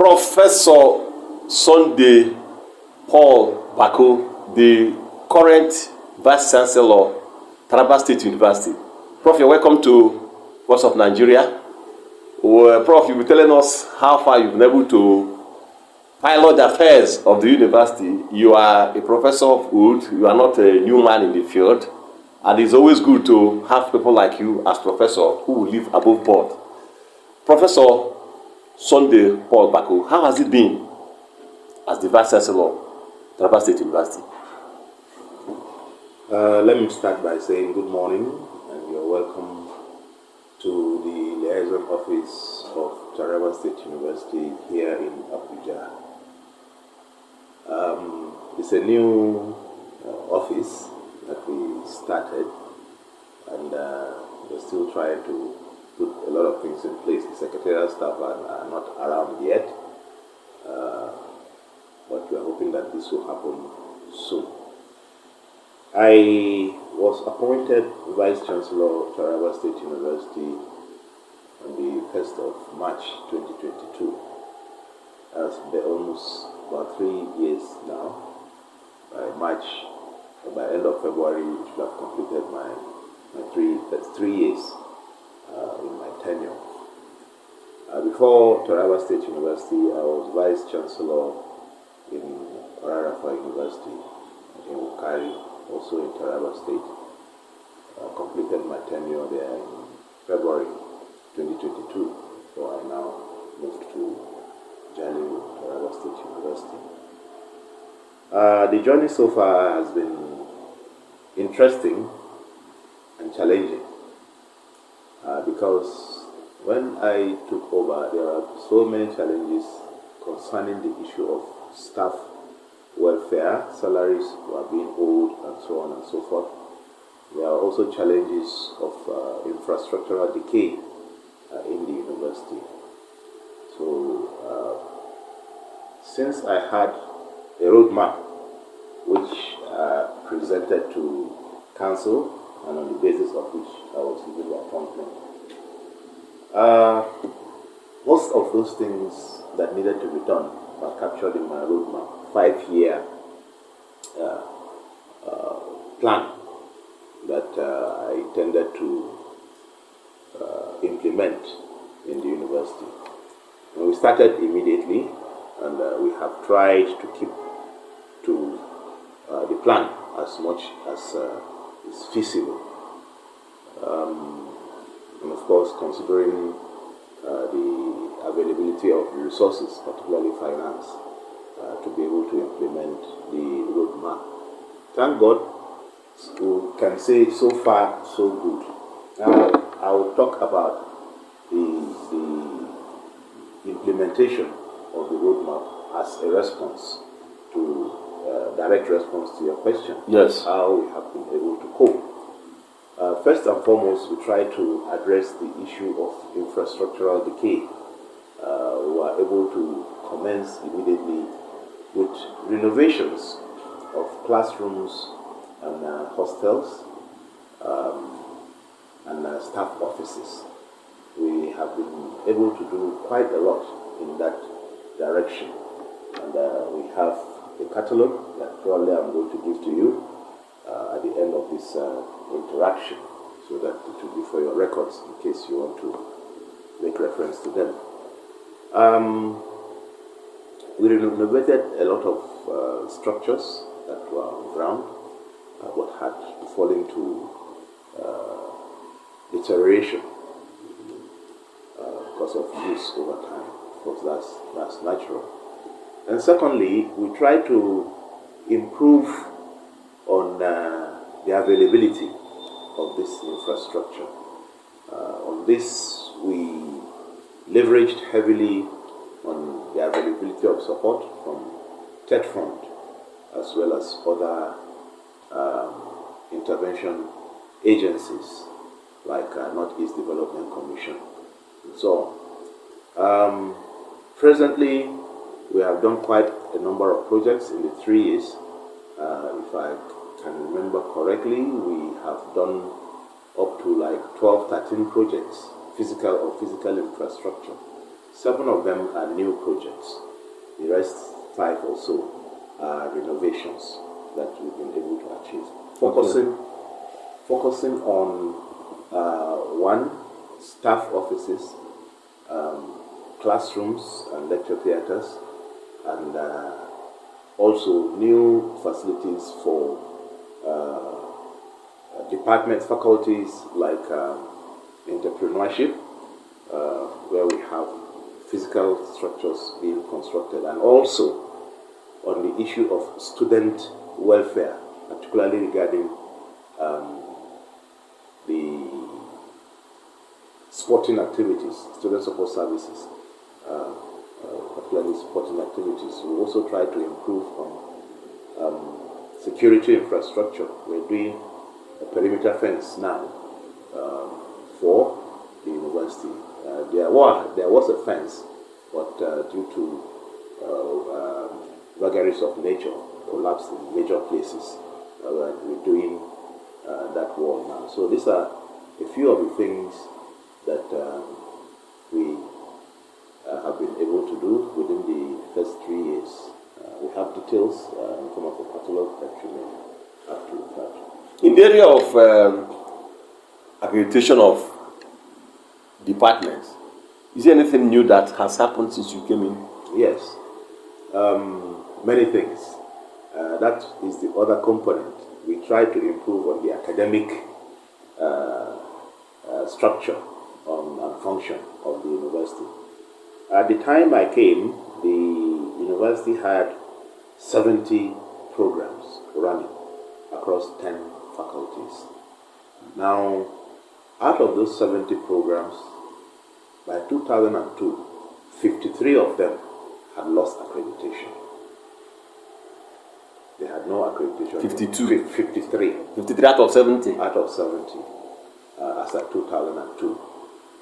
Professor Sunday Paul Bako, the current Vice-Chancellor, Taraba State University. Prof, you're welcome to Voice of Nigeria. Well, Prof, you'll be telling us how far you've been able to pilot the affairs of the university. You are a professor of wood, you are not a new man in the field, and it's always good to have people like you as professor who will live above board. Professor Sunday Paul Bako, how has it been as the Vice-Chancellor, Taraba State University? Let me start by saying good morning, and you're welcome to the liaison office of Taraba State University here in Abuja. It's a new office that we started, and we're still trying to put a lot of things in place. The secretarial staff are not around yet, but we're hoping that this will happen soon. I was appointed Vice-Chancellor of Taraba State University on the 1st of March 2022. That's been almost about 3 years now. By end of February, we should have completed my 3 years in my tenure. Before Taraba State University, I was Vice-Chancellor in Taraba University in Ukari, also in Taraba State. I completed my tenure there in February 2022, so I now moved to Jalingo, Taraba State University. The journey so far has been interesting and challenging because when I took over, there are so many challenges concerning the issue of staff welfare, salaries were being owed, and so on and so forth. There are also challenges of infrastructural decay in the university. So, since I had a roadmap which presented to council, and on the basis of which I was given the appointment, most of those things that needed to be done are captured in my roadmap. 5-year plan that I intended to implement in the university. And we started immediately, and we have tried to keep to the plan as much as is feasible. And of course, considering the availability of resources, particularly finance, to be able to implement the roadmap. Thank God, we can say so far so good. Now, I will talk about the implementation of the roadmap as a response to direct response to your question. Yes. How we have been able to cope. First and foremost, we try to address the issue of infrastructural decay. We were able to commence immediately with renovations of classrooms and hostels and staff offices. We have been able to do quite a lot in that direction, and we have a catalogue that probably I'm going to give to you at the end of this interaction, so that it will be for your records in case you want to make reference to them. We renovated a lot of structures that were on ground but had fallen to deterioration because of use over time. Of course, that's natural. And secondly, we try to improve on the availability of this infrastructure. On this, we leveraged heavily on the availability of support from TED Fund as well as other intervention agencies like Northeast Development Commission and so on. Presently, we have done quite a number of projects in the 3 years. If I can remember correctly, we have done up to like 12, 13 projects, physical infrastructure 7 of them are new projects. The rest 5 or so are renovations that we've been able to achieve. Focusing on 1, staff offices, classrooms and lecture theaters, and also new facilities for departments, faculties like entrepreneurship, where we have physical structures being constructed, and also on the issue of student welfare, particularly regarding the sporting activities, student support services, particularly sporting activities. We also try to improve on security infrastructure. We're doing a perimeter fence now for the university. There was a fence, but due to vagaries of nature, collapsed in major places. We're doing that wall now. So these are a few of the things that we have been able to do within the first 3 years. We have details in form of a catalog that you may have to refer to. In the area of accreditation of departments, is there anything new that has happened since you came in? Yes, many things. That is the other component. We try to improve on the academic structure and function of the university. At the time I came, the university had 70 programs running across 10 faculties. Now, out of those 70 programs, by 2002, 53 of them had lost accreditation. They had no accreditation. 52? 53. 53 out of 70? Out of 70, as at 2002.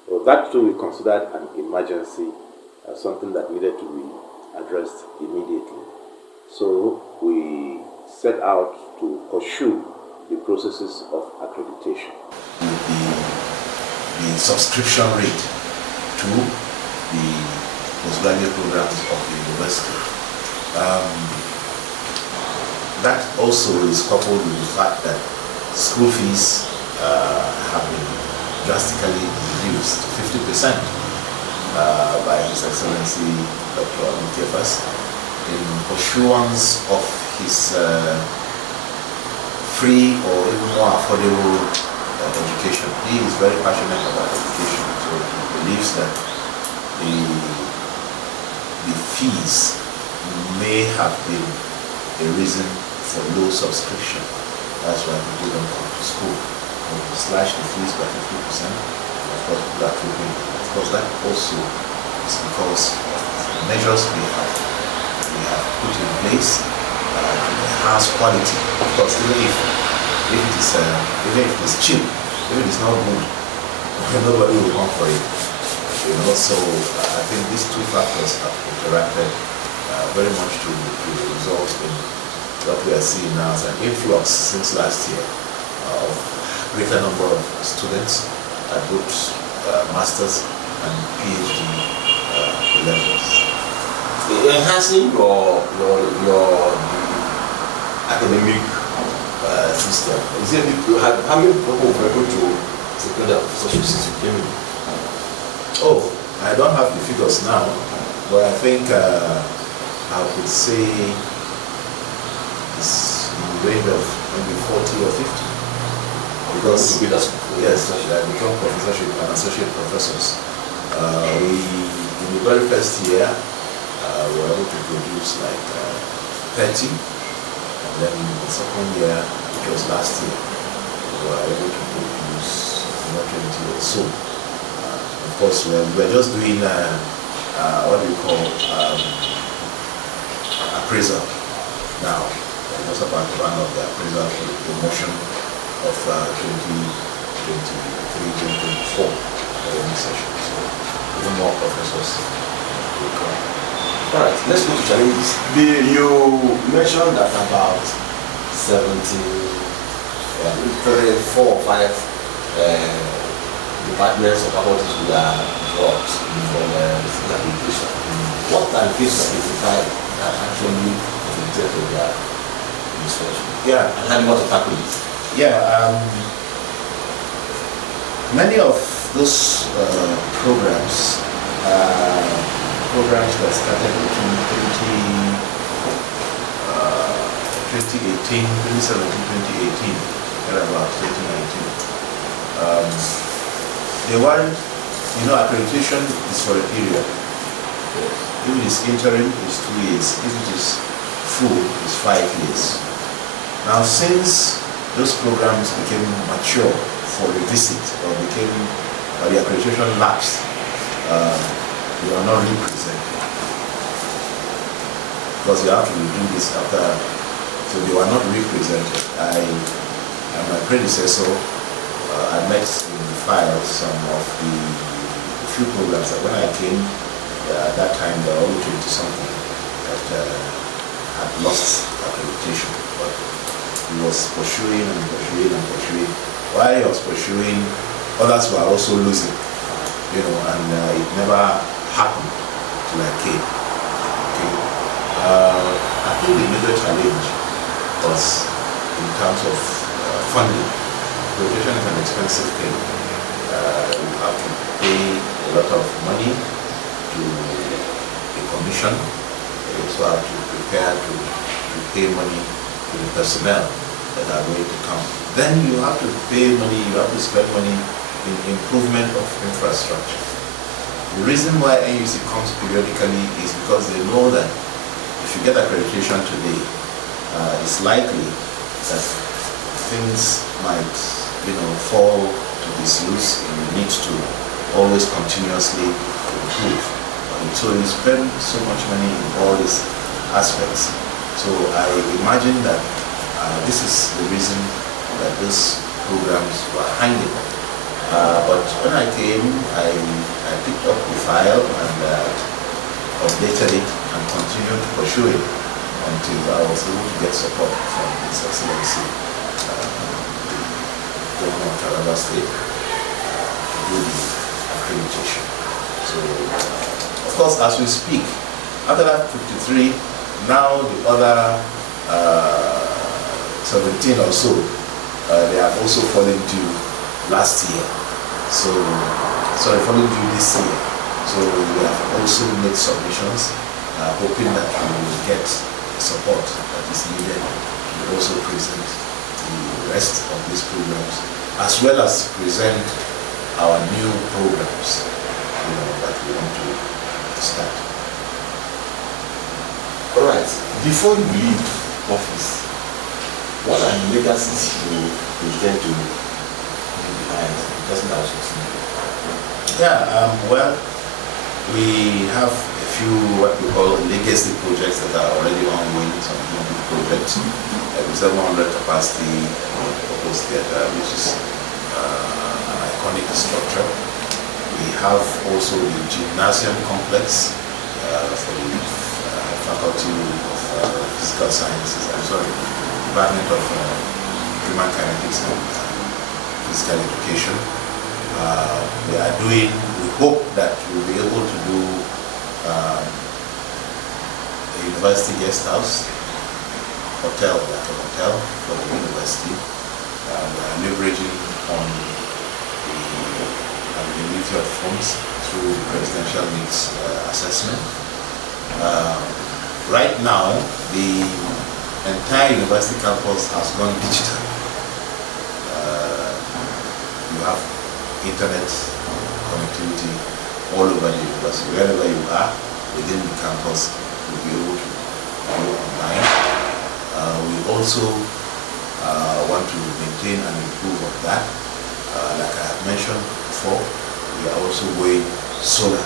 So that too we considered an emergency, something that needed to be addressed immediately. So we set out to pursue the processes of accreditation. The subscription rate to the postgraduate programs of the university. That also is coupled with the fact that school fees have been drastically reduced to 50% by His Excellency Dr. Mutefas in pursuance of his free or even more affordable education. He is very passionate about education, so he believes that the fees may have been a reason for low subscription. That's why people don't come to school. When we slash the fees by 50%, of course people are trooping. Of course that also is because of the measures we have put in place to enhance quality. Of course, even if it is cheap, even if it's not good, nobody will come for it. So I think these two factors have interacted very much to result in what we are seeing now as an influx since last year of greater number of students at both masters and PhD levels. Enhancing your academic system. Is there how many people were able to secure their professorship since you came in? Oh, I don't have the figures now, but I think I could say it's in the range of maybe 40 or 50. Because yes, I become professorship and associate professors. In the very first year, we were able to produce like 30, and then in the second year, which was last year, we were able to produce 20 or so. Of course, we're just doing what we call appraisal now. We're just about to run up the appraisal for the promotion of 2023-2024 academic session. So, even more professors will come. All right, let's go to challenges. You mentioned that about 4 or 5 departments or faculties we are crops for rehabilitation. What are the cases identified that actually contributed to their misfortune? Yeah. And how do you want to tackle it? Yeah. Many of those programs that started between 2018, 2017, 2018, and about 2019. They weren't, accreditation is for a period. If it is interim, it's 2 years. If it is full, it's 5 years. Now, since those programs became mature for revisit or the accreditation lapsed, they are not represented. Because you have to do this after, so they were not represented. And my predecessor, I met in the files some of the few programs that when I came, at that time there were only 20-something that had lost accreditation. But he was pursuing and pursuing and pursuing. While he was pursuing, others were also losing, and it never happened till I came. Okay. I think the major challenge was in terms of funding. Accreditation is an expensive thing. You have to pay a lot of money to a commission. You also have to prepare to pay money to the personnel that are going to come. Then you have to pay money, you have to spend money in improvement of infrastructure. The reason why NUC comes periodically is because they know that if you get accreditation today, it's likely that things might, fall to disuse, and you need to always continuously improve. And so you spend so much money in all these aspects. So I imagine that this is the reason that these programs were hanging. But when I came, I picked up the file and updated it and continued to pursue it until I was able to get support from His Excellency, the Governor of Taraba State, to do the accreditation. So, of course, as we speak, after that 53, now the other 17 or so, they have also fallen due last year. Fallen due this year. So we have also made submissions, hoping that we will get the support that is needed to also present the rest of these programs, as well as present our new programs, that we want to start. All right. Before you leave office, what are the legacies you intend to leave behind? Well, we have a few what we call legacy projects that are already ongoing, some big projects. The 700 capacity purpose theater, which is an iconic structure. We have also the gymnasium complex for the Faculty of Physical Sciences, Department of Human Kinetics and Physical Education. We hope that we'll be able to do a university guest house, hotel for the university. We are leveraging on the availability of funds through the presidential needs assessment. Right now, the entire university campus has gone digital. You have internet connectivity all over the university. Wherever you are within the campus, you'll be able to go online. We also want to maintain and improve on that. Like I have mentioned before, we are also going solar.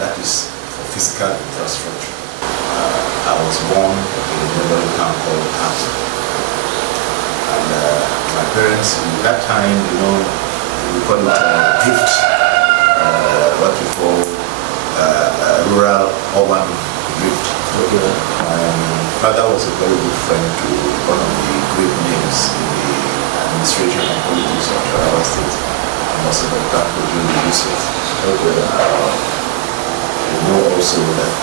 That is for physical infrastructure. I was born in a neighboring town called Abuja. And my parents, at that time, we call it drift, what we call rural urban drift. My father was a very good friend to one of the great names in the administration and politics of Taraba State. And possible without producing the resource. Okay. You know also that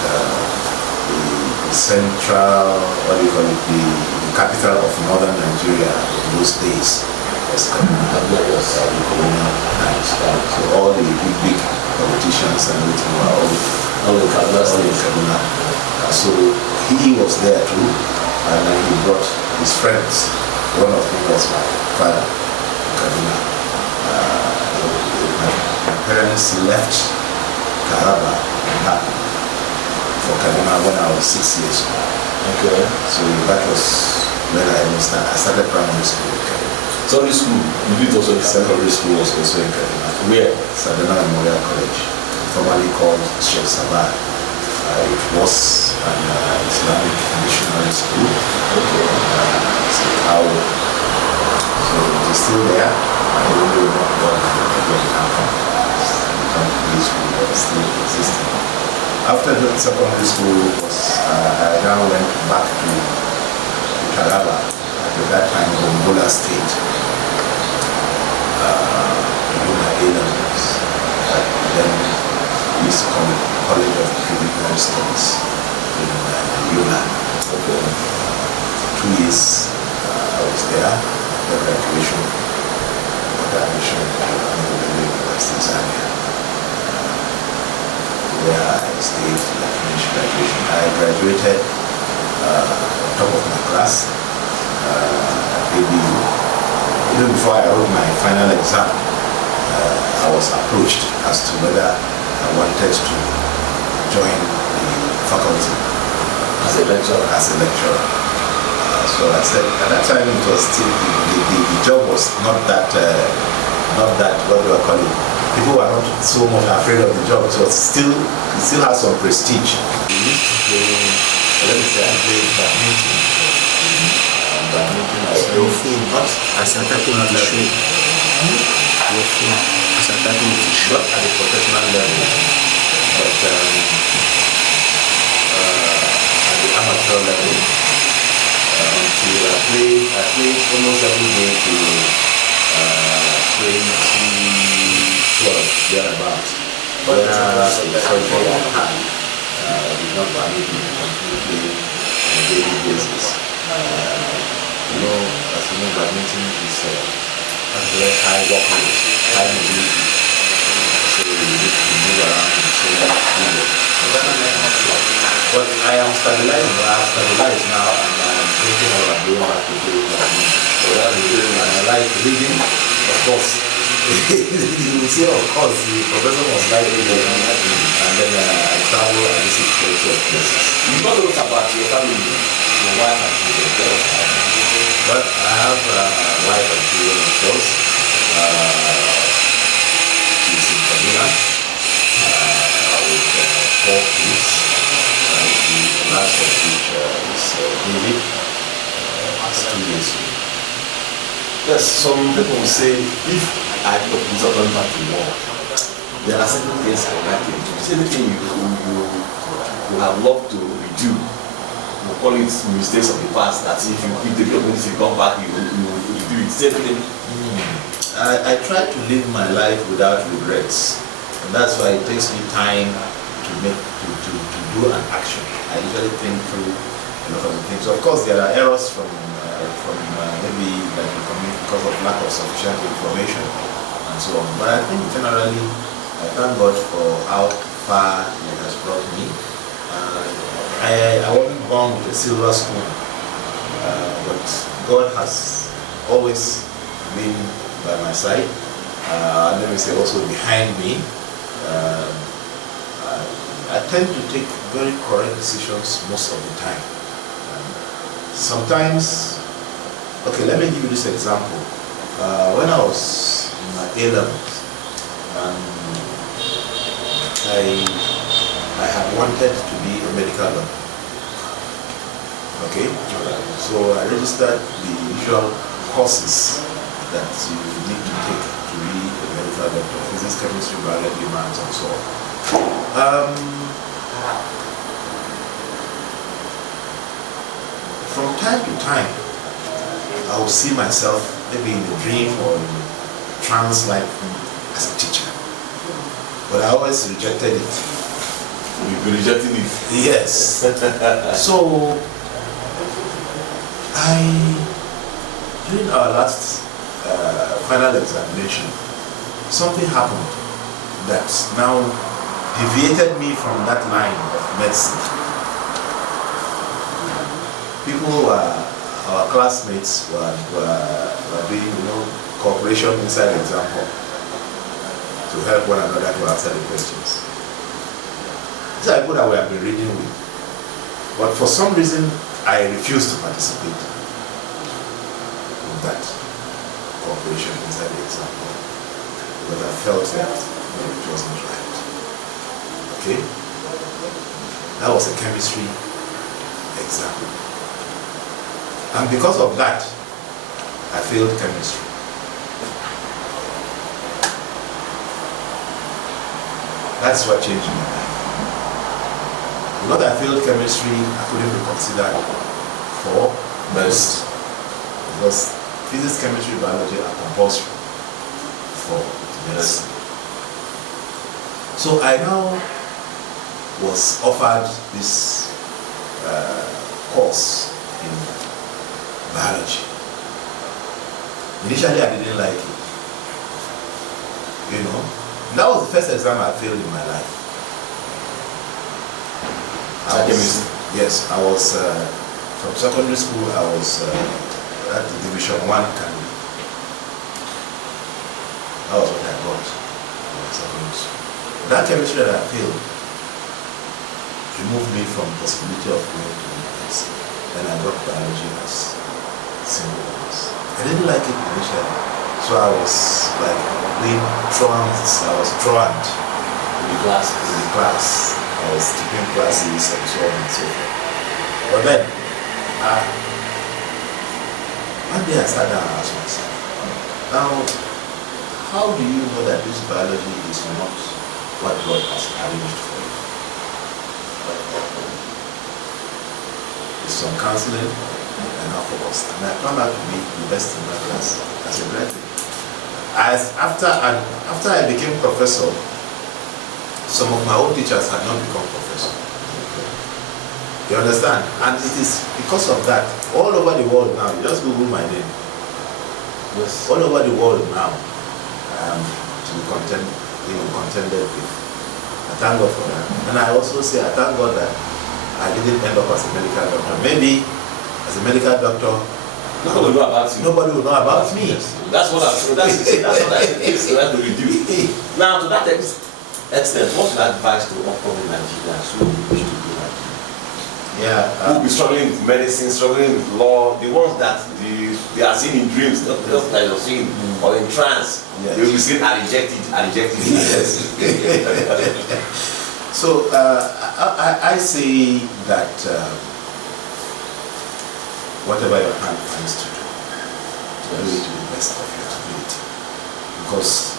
the central, what do you call it, the capital of northern Nigeria in those days was Kaduna, the colonial times. So all the big politicians and everything were all in Kaduna. So he was there too, and then he brought his friends. One of whom was my father, Kaduna. My parents left Taraba back for Kaduna when I was 6 years old. Okay. So that was when I started primary school in Kaduna. Secondary school, you did also Secondary school was also in Kaduna. Where? Sadana Memorial College, formerly called Sheikh Sabah. It was an Islamic missionary school. Okay. So it is still there. I don't know what happened. Secondary school was still existing. After the secondary school I now went back to Taraba, at that time Gongola State. Then we used to call it College of Critical Studies in Yola. Okay. 2 years I was there, the graduation, got admission to Abuja University, Zambia, where I stayed till I finished graduation. I graduated on top of my class. Maybe even before I wrote my final exam, I was approached as to whether I wanted to join the faculty As a lecturer. So I said, at that time it was still, the job was not that, what do I call it? People were not so much afraid of the job, so it still has some prestige. We used to play, let me say, I played badminton. Badminton as well. Not at a professional level. Not at a professional level, but at the amateur level. Until I played almost every day to 2012, thereabouts. But the surgery I had did not permit me to continue playing on a daily basis. As you know, badminton has very high work rate, high mobility. So you need to move around so much. But I am stabilized. I have stabilized now, and I'm thinking about going back to doing badminton. So that's good. And I like reading, of course. You will see, of course, the professor was like reading, and then I travel and visit plenty of places. You talk a lot about your family, your wife and children. But I have a wife and children, of course. She's in Kaduna with 4 kids. The last of which is David, is 2 years old. Yes, some people will say, if I got this up back to war, there are certain things I like to do. Anything you have loved to redo, we'll call it mistakes of the past, that if you come back, you do it. Same thing. I try to live my life without regrets, and that's why it takes me time to do an action. I usually think through a lot of things. Of course, there are errors from maybe like the community because of lack of sufficient information and so on. But I think generally, I thank God for how far He has brought me. I wasn't born with a silver spoon, but God has always been by my side. Let me say also behind me. I tend to take very correct decisions most of the time. Sometimes, okay, let me give you this example. When I was in my A-levels, I had wanted to be a medical doctor. Okay? So I registered the usual courses that you need to take to be a medical doctor: physics, chemistry, biology, maths, and so on. From time to time, I will see myself maybe in a dream or in a trance-like as a teacher. But I always rejected it. You've been rejecting it. Yes. So, during our last final examination, something happened that now deviated me from that line of medicine. People our classmates were doing, cooperation inside the exam hall to help one another to answer the questions. These are people that we have been reading with. But for some reason, I refused to participate in that cooperation inside the exam hall because I felt that it wasn't right. Okay? That was a chemistry exam. And because of that, I failed chemistry. That's what changed my life. Because I failed chemistry, I couldn't be considered for medicine. Because physics, chemistry, biology are compulsory for medicine. So I now was offered this course in biology. Initially, I didn't like it. That was the first exam I failed in my life. Yes, I was from secondary school. I was at the Division 1 candidate. That was what I got from secondary school. That chemistry that I failed removed me from the possibility of going to university. Then I got biology as single course. I didn't like it initially, so I was like being drawn. I was drawn to the class. I was keeping classes and so on and so forth. But then, one day I sat down and asked myself, now, how do you know that this biology is not what God has arranged for you? With some counseling and I focused. And I found out to be the best in my class as a graduate. After I became professor, some of my old teachers had not become professors. You understand? And it is because of that, all over the world now, you just Google my name. Yes. All over the world now, to be contended with. I thank God for that. And I also say I thank God that I didn't end up as a medical doctor. Maybe as a medical doctor, nobody will know about you. Nobody will know about me. That's what I think to reduce. Now, to that extent, what's your advice to upcoming Nigerians who wish to do that? Who will be struggling with medicine, struggling with law, the ones that they are seeing in dreams, not just like you're seeing, or in trance, they will be saying, I reject it. Yes. So, I say that whatever your hand finds to do it to the best of your ability. Because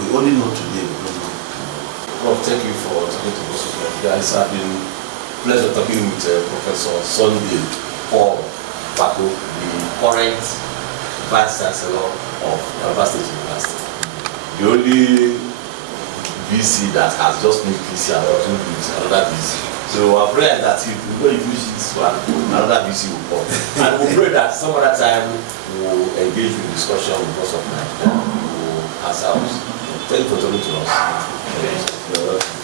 we only know today, we don't know tomorrow. Well, thank you for talking to us. Guys, have been pleasure talking with Professor Sunday Paul Bako, the current Vice-Chancellor of Taraba State University. The only VC that has just been PC and another VC. So I pray that if we finish this one, another VC will come. And we pray that some other time we will engage in discussion because of Nigeria. We will answer us. Thank you for talking to us.